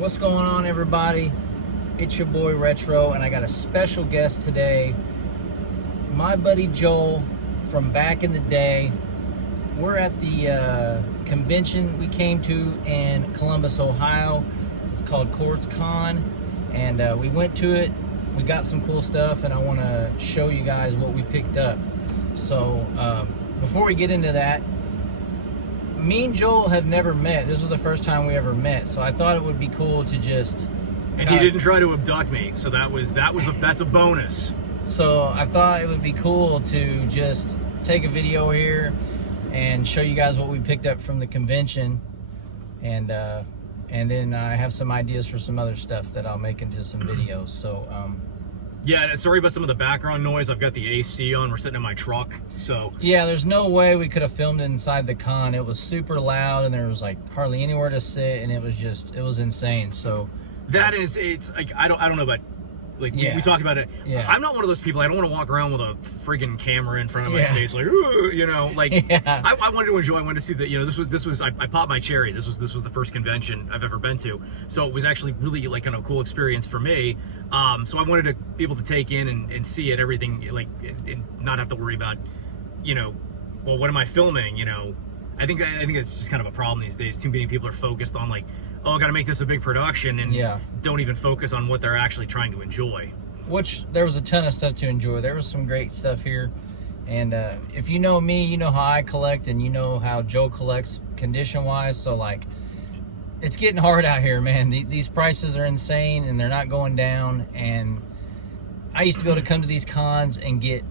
What's going on, everybody? It's your boy Retro, and I got a special guest today. My buddy Joel from back in the day. We're at the convention we came to in Columbus, Ohio. It's called CORGSCON, and we went to it. We got some cool stuff, and I want to show you guys what we picked up. So before we get into that, me and Joel have never met. This was the first time we ever met, so I thought it would be cool to just. And he didn't try to abduct me, so that's a bonus. So I thought it would be cool to just take a video here and show you guys what we picked up from the convention, and then I have some ideas for some other stuff that I'll make into some videos. So yeah, sorry about some of the background noise. I've got the AC on. We're sitting in my truck, so yeah, there's no way we could have filmed inside the con. It was super loud, and there was like hardly anywhere to sit, and it was insane. So it's like I don't know about. Like, yeah. we talk about it. Yeah. I'm not one of those people. I don't want to walk around with a friggin' camera in front of my face, like, ooh, you know, like. Yeah. I wanted to enjoy. I wanted to see that. You know, this was. I popped my cherry. This was the first convention I've ever been to, so it was actually really like kind of a cool experience for me. So I wanted to be able to take in and see it, everything, like, and not have to worry about, you know, well, what am I filming? You know, I think it's just kind of a problem these days. Too many people are focused on like, oh, I got to make this a big production, and don't even focus on what they're actually trying to enjoy. Which, there was a ton of stuff to enjoy. There was some great stuff here. And if you know me, you know how I collect, and you know how Joe collects condition-wise. So, like, it's getting hard out here, man. These prices are insane, and they're not going down. And I used to be able to come to these cons and get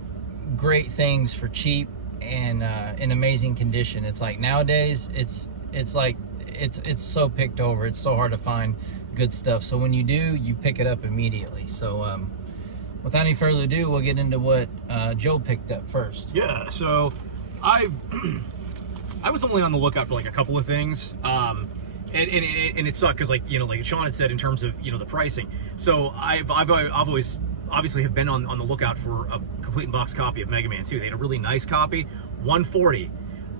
great things for cheap and in amazing condition. It's like nowadays, it's like, it's so picked over. It's so hard to find good stuff. So when you do, you pick it up immediately. So without any further ado, we'll get into what Joe picked up first. Yeah, so I was only on the lookout for like a couple of things, and it sucked because, like, you know, like Sean had said in terms of, you know, the pricing. So I've always obviously have been on the lookout for a complete in box copy of Mega Man 2. They had a really nice copy, $140.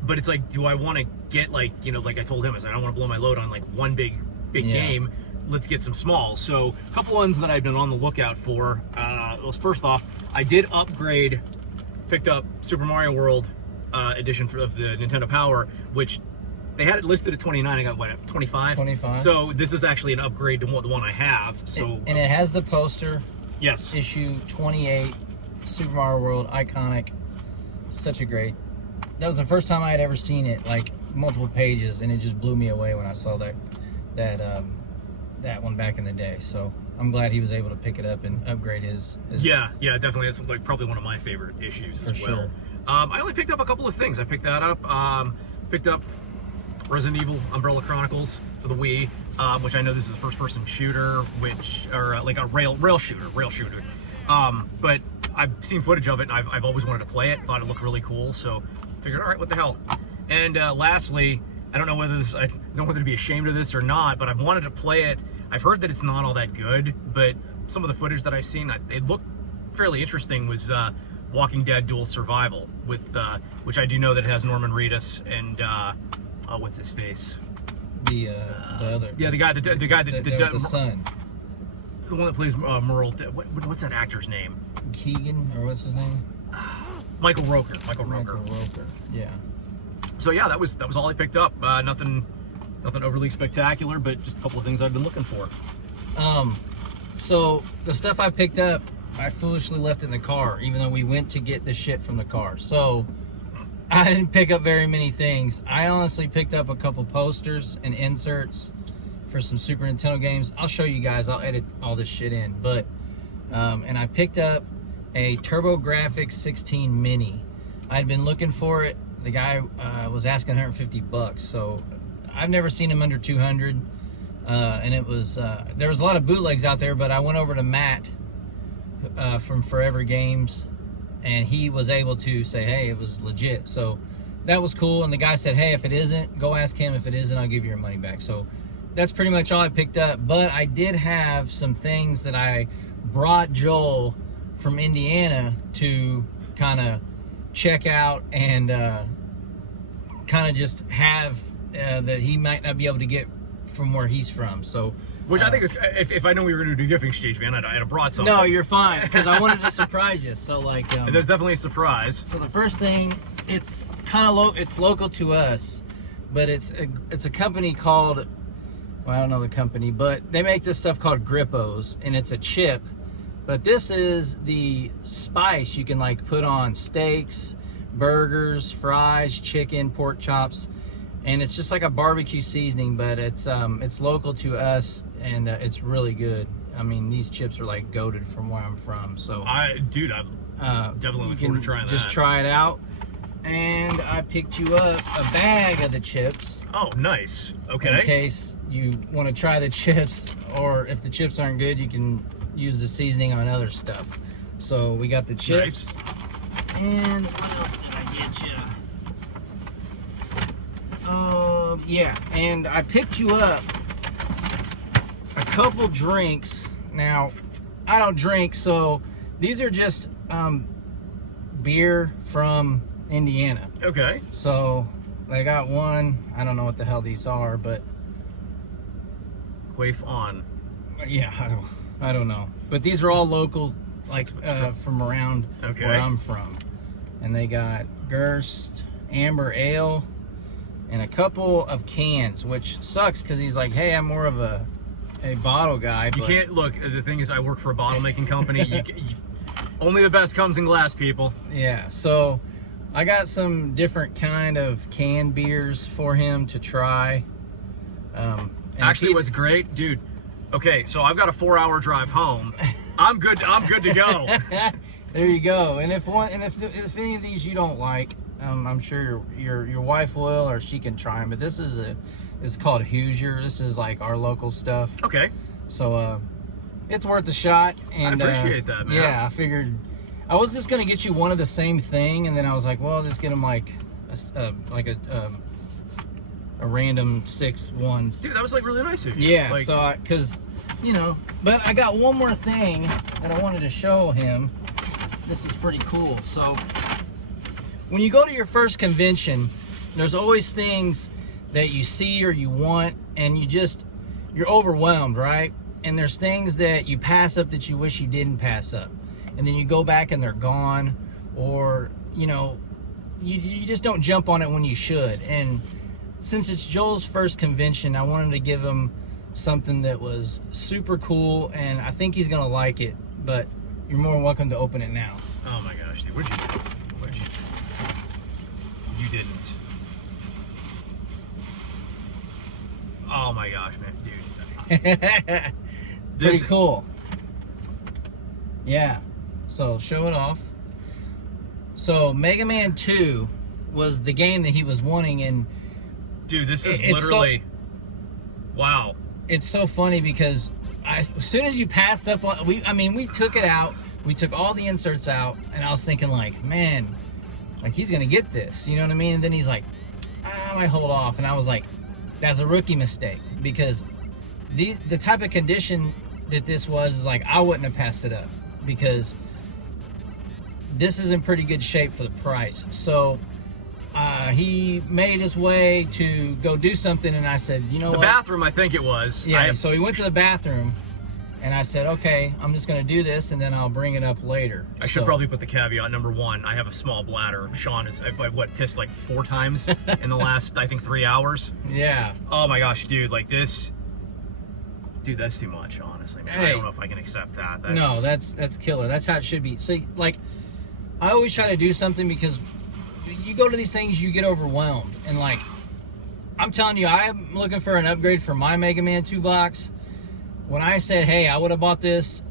But it's like, do I want to get, like, you know, like I told him, I said, I don't want to blow my load on like one big game. Let's get some small. So a couple ones that I've been on the lookout for was, first off, I did upgrade, picked up Super Mario World edition of the Nintendo Power, which they had it listed at 29. I got what, 25? 25. So this is actually an upgrade to the one I have. So and it has the poster. Yes. Issue 28, Super Mario World, iconic. Such a great. That was the first time I had ever seen it, like multiple pages, and it just blew me away when I saw that one back in the day. So I'm glad he was able to pick it up and upgrade his yeah, definitely. That's like probably one of my favorite issues as well. Sure. I only picked up a couple of things. I picked that up. Picked up Resident Evil Umbrella Chronicles for the Wii, which I know this is a first-person shooter, like a rail shooter. But I've seen footage of it, and I've always wanted to play it. Thought it looked really cool, so figured, all right, what the hell. And lastly, I don't know whether to be ashamed of this or not, but I've wanted to play it. I've heard that it's not all that good, but some of the footage that I've seen, it looked fairly interesting. Was Walking Dead Dual Survival, with which I do know that it has Norman Reedus and what's his face? The other. Yeah, the guy that the son. The one that plays Merle. What's that actor's name? Keegan, or what's his name? Michael Roker. Yeah. So yeah, that was all I picked up. Nothing overly spectacular, but just a couple of things I've been looking for. So the stuff I picked up, I foolishly left in the car, even though we went to get the shit from the car. So I didn't pick up very many things. I honestly picked up a couple posters and inserts for some Super Nintendo games. I'll show you guys. I'll edit all this shit in. But and I picked up a TurboGrafx 16 Mini. I'd been looking for it. The guy was asking 150 bucks, so I've never seen him under 200. And it was there was a lot of bootlegs out there, but I went over to Matt from Forever Games, and he was able to say, hey, it was legit. So that was cool. And the guy said, hey, if it isn't, go ask him. If it isn't, I'll give you your money back. So that's pretty much all I picked up. But I did have some things that I brought Joel from Indiana to kind of check out and kind of just have that he might not be able to get from where he's from. So, which I think is, if I know we were going to do gifting exchange, man, I'd have brought something. no, you're fine, because I wanted to surprise you. So like, there's definitely a surprise. so the first thing, it's kind of it's local to us, but it's a company called, well, I don't know the company, but they make this stuff called Grippos, and it's a chip. But this is the spice you can like put on steaks, burgers, fries, chicken, pork chops, and it's just like a barbecue seasoning. But it's local to us, and it's really good. I mean, these chips are like goated from where I'm from. So I'm definitely looking forward to trying that. Just try it out. And I picked you up a bag of the chips. Oh, nice. Okay. In case you want to try the chips, or if the chips aren't good, you can use the seasoning on other stuff. So we got the chips. Nice. And what else did I get you? Yeah, and I picked you up a couple drinks. Now, I don't drink, so these are just beer from Indiana. Okay. So I got one. I don't know what the hell these are, but Quaif on. yeah, I don't know. But these are all local, like from around where I'm from. And they got Gerst, Amber Ale, and a couple of cans, which sucks because he's like, hey, I'm more of a bottle guy. You can't, look, the thing is, I work for a bottle making company. Only the best comes in glass, people. Yeah, so I got some different kind of canned beers for him to try. Actually, what's great, dude. Okay, so I've got a 4-hour drive home. I'm good to go. There you go. And if any of these you don't like, I'm sure your wife will, or she can try them. But this is it's called Hoosier. This is like our local stuff. Okay. So it's worth a shot. And I appreciate that, man. Yeah, I figured I was just gonna get you one of the same thing, and then I was like, well, I'll just get them like a random 6 ones. Dude, that was like really nice of you. Yeah, like, so because but I got one more thing that I wanted to show him. This is pretty cool. So when you go to your first convention, there's always things that you see or you want, and you're overwhelmed, right? And there's things that you pass up that you wish you didn't pass up, and then you go back and they're gone, or you just don't jump on it when you should. And since it's Joel's first convention, I wanted to give him something that was super cool, and I think he's gonna like it. But you're more than welcome to open it now. Oh my gosh, dude, what'd you do? You didn't. Oh my gosh, man, dude. Pretty cool. Yeah. So show it off. So Mega Man 2 was the game that he was wanting, and dude, this is literally wow. It's so funny because as soon as you passed up on, we took it out, we took all the inserts out, and I was thinking like, man, like he's gonna get this, you know what I mean? And then he's like, I might hold off, and I was like, that's a rookie mistake, because the type of condition that this was is like, I wouldn't have passed it up, because this is in pretty good shape for the price. So he made his way to go do something, and I said, you know what? The bathroom, I think it was. Yeah, so he went to the bathroom, and I said, okay, I'm just going to do this, and then I'll bring it up later. I should probably put the caveat, number one, I have a small bladder. Sean is, I've pissed like 4 times in the last, I think, 3 hours. Yeah. Oh my gosh, dude, like this. Dude, that's too much, honestly, man. Hey. I don't know if I can accept that. No, that's killer. That's how it should be. See, like, I always try to do something, because you go to these things, you get overwhelmed. And like, I'm telling you, I'm looking for an upgrade for my Mega Man 2 box. When I said, hey, I would have bought this,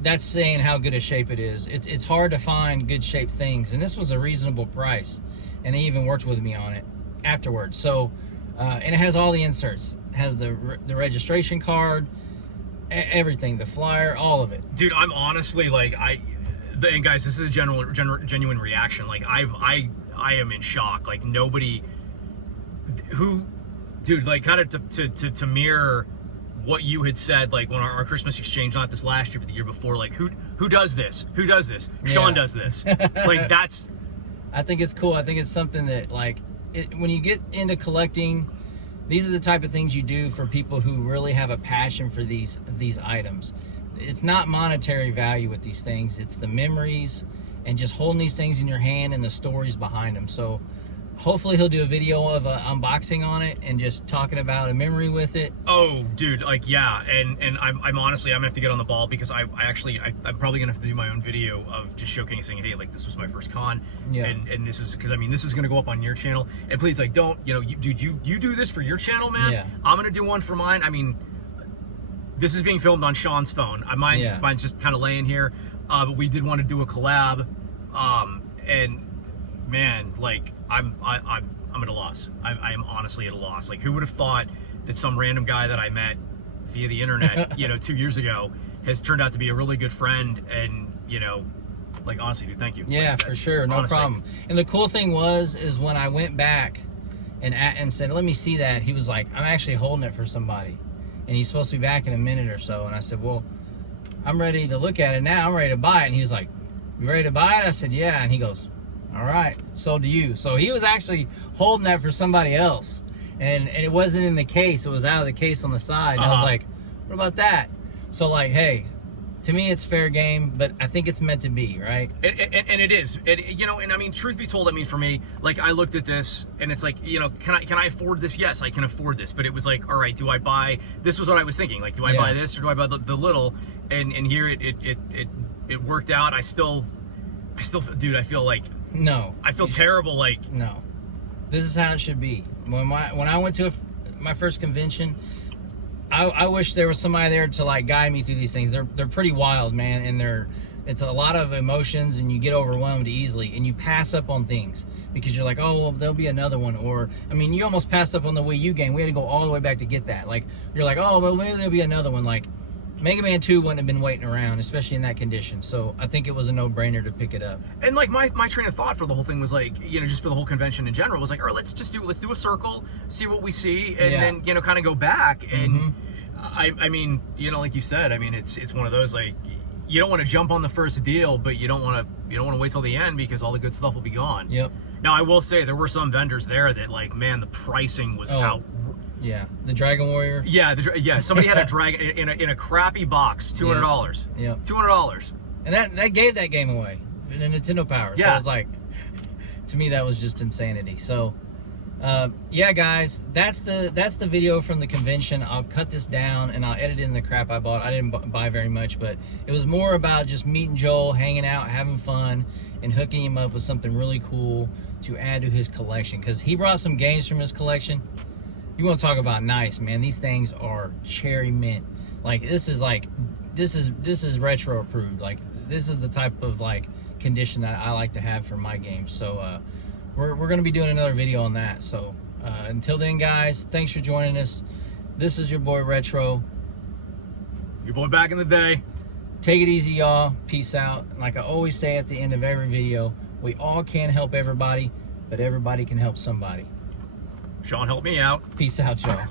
that's saying how good a shape it is. It's hard to find good shaped things, and this was a reasonable price, and they even worked with me on it afterwards. So, and it has all the inserts. It has the registration card, everything, the flyer, all of it. Dude, I'm honestly like, and guys, this is a genuine reaction. Like, I am in shock. Like, nobody dude, like, kind of to mirror what you had said, like when our Christmas exchange, not this last year, but the year before, like who does this? Who does this? Yeah. Sean does this. Like, that's. I think it's cool. I think it's something that, like, when you get into collecting, these are the type of things you do for people who really have a passion for these items. It's not monetary value with these things. It's the memories and just holding these things in your hand and the stories behind them. So hopefully he'll do a video of unboxing on it and just talking about a memory with it. Oh, dude, like, yeah, and I'm honestly, I'm gonna have to get on the ball, because I'm probably gonna have to do my own video of just showcasing, hey, like, this was my first con, Yeah. and this is, because I mean, this is gonna go up on your channel, and please, like, don't, you know, dude, you do this for your channel, man. Yeah. I'm gonna do one for mine. I mean, this is being filmed on Sean's phone. Mine's just kind of laying here, but we did want to do a collab, and man, like, I'm at a loss. I am honestly at a loss. Like, who would have thought that some random guy that I met via the internet, you know, 2 years ago, has turned out to be a really good friend, and, you know, like, honestly, dude, thank you. Yeah, like, for sure, no honestly problem. And the cool thing is when I went back and said, let me see that, he was like, I'm actually holding it for somebody, and he's supposed to be back in a minute or so. And I said, well, I'm ready to look at it now. I'm ready to buy it. And he was like, you ready to buy it? I said, yeah. And he goes, all right, sold to you. So he was actually holding that for somebody else, and it wasn't in the case. It was out of the case on the side. And I was like, what about that? So, like, hey, to me it's fair game, but I think it's meant to be, right? And it is. You know, and I mean, truth be told, I mean, for me, like, I looked at this and it's like, you know, can I afford this? Yes, I can afford this. But it was like, all right, do I buy, this was what I was thinking, like, do I buy this or do I buy the little? And here it worked out. I still, dude, I feel like, no, I feel terrible. Like, no, this is how it should be. When I went to my first convention, I wish there was somebody there to, like, guide me through these things. They're pretty wild, man, and it's a lot of emotions, and you get overwhelmed easily, and you pass up on things because you're like, oh, well, there'll be another one. Or, I mean, you almost passed up on the Wii U game. We had to go all the way back to get that. Like, you're like, oh, well, maybe there'll be another one. Like, Mega Man 2 wouldn't have been waiting around, especially in that condition. So I think it was a no-brainer to pick it up. And, like, my train of thought for the whole thing was, like, you know, just for the whole convention in general, was like, all right, let's do a circle, see what we see, and then, you know, kind of go back. And I mean, you know, like you said, I mean, it's one of those, like, you don't want to jump on the first deal, but you don't want to wait till the end, because all the good stuff will be gone. Yep. Now, I will say there were some vendors there that, like, man, the pricing was out. Yeah, the Dragon Warrior. Yeah, somebody had a dragon in a crappy box, $200. Yeah. $200. And that gave that game away in a Nintendo Power. So Yeah. it was like, to me, that was just insanity. So, yeah, guys, that's the video from the convention. I'll cut this down and I'll edit in the crap I bought. I didn't buy very much, but it was more about just meeting Joel, hanging out, having fun, and hooking him up with something really cool to add to his collection. Because he brought some games from his collection. You want to talk about nice, man? These things are cherry mint. Like, this is retro approved. Like, this is the type of, like, condition that I like to have for my games. So we're going to be doing another video on that. So until then, guys, thanks for joining us. This is your boy Retro. Your boy back in the day. Take it easy, y'all. Peace out. And like I always say at the end of every video, we all can't help everybody, but everybody can help somebody. Sean helped me out. Peace out, y'all.